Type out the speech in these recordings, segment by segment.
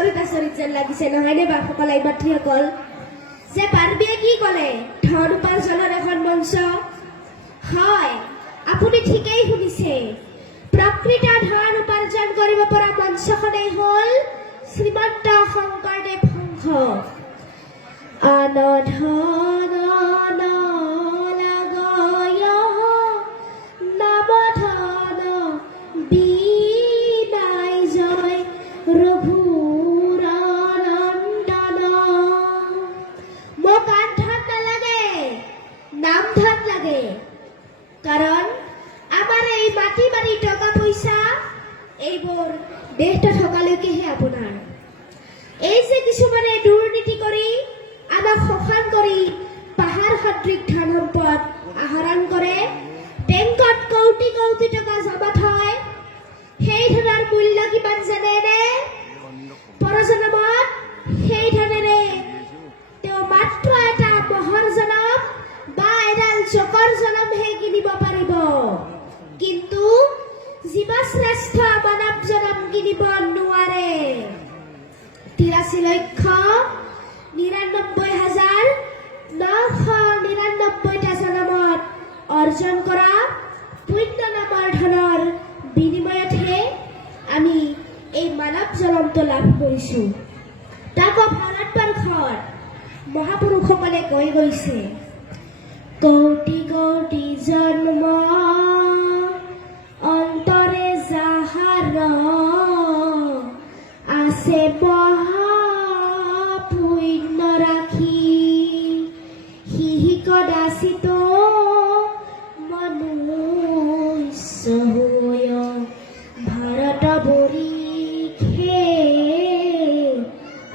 আচৰিত যেন লাগিছে নহয়নে বাপসকল আইমাতৃসকল যে পাৰ্বীয়ে কি ক'লে ধন উপাৰ্জনৰ এখন মঞ্চ হয় আপুনি ঠিকেই শুনিছে প্ৰকৃত ধন উপাৰ্জন কৰিব পৰা মঞ্চখনেই হ'ল শ্ৰীমন্ত শংকৰদেৱ সংঘ অনধন লগয় নৱধন বিনাই জয় ৰঘুৰ নন্দন মোক আন ধন নালাগে নাম ধন লাগে কাৰণ আমাৰ এই মাটি বাৰী টকা পইচা এইবোৰ দেশত থকালৈকেহে আপোনাৰ এই যে কিছুমানে দুৰ্নীতি কৰি আমাক শোষণ কৰি পাহাৰ সদৃশ ধন সম্পদ আহৰণ কৰে বেংকত কোটি কোটি টকা জমা থয় সেই ধনৰ মূল্য কিমান জানেনে পৰজনমত সেই ধনেৰে তেওঁ মাত্ৰ এটা মহৰ জনম বা এডাল চকৰ জনমহে কিনিব পাৰিব কিন্তু জীৱশ্ৰেষ্ঠ মানৱ জনম কিনিব নোৱাৰে 83,99,999টা জনমত অৰ্জন কৰা পুণ্য নামৰ ধনৰ বিনিময়তহে আমি এই মানৱ জনমটো লাভ কৰিছোঁ তাকো ভাৰতবৰ্ষত মহাপুৰুষসকলে কৈ গৈছে কোটি কোটি জন্ম অন্তৰে যাহাৰ আছে পুণ্য ৰাখি সিহি কদাচিত মনুষ্য হৈ ভাৰত বৰিখে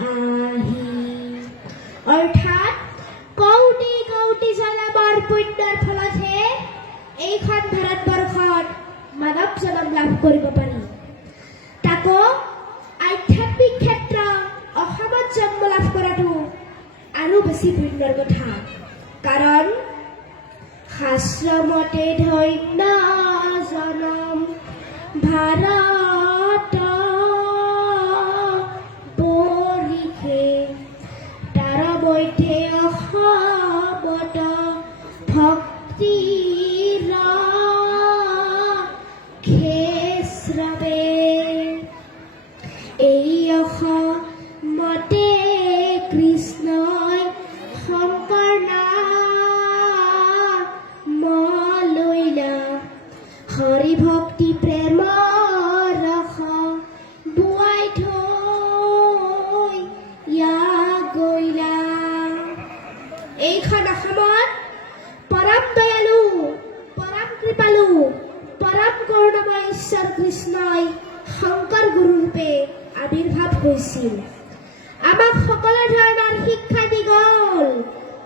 আহি অৰ্থাৎ কোটি কোটি জনমৰ পুণ্যৰ ফলতহে এইখন ভাৰতবৰ্ষত মানৱ জনম লাভ কৰিব পাৰি তাকো আধ্যাত্মিক ক্ষেত্ৰ অসমত জন্ম লাভ কৰাটো আৰু বেছি পুণ্যৰ কথা কাৰণ শাস্ত্ৰ মতে ধন্য জনম ভাৰত বৰিখে তাৰ মধ্যে অসমত ভক্তিৰ ক্ষেত্ৰবে এই অসমতে কৃষ্ণই শংকৰ নাম লৈলা হৰি ভক্তি প্ৰেমৰ ৰস বোৱাই থৈ ইয়াক গৈলা এইখন অসমত পৰম দয়ালু পৰম কৃপালু পৰম কৰুণাময় ঈশ্বৰ কৃষ্ণই শংকৰ গুৰুৰূপে আবিৰ্ভাৱ হৈছিল আমাক সকলো ধৰণৰ শিক্ষা দি গ'ল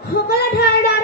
সকলো ধৰণৰ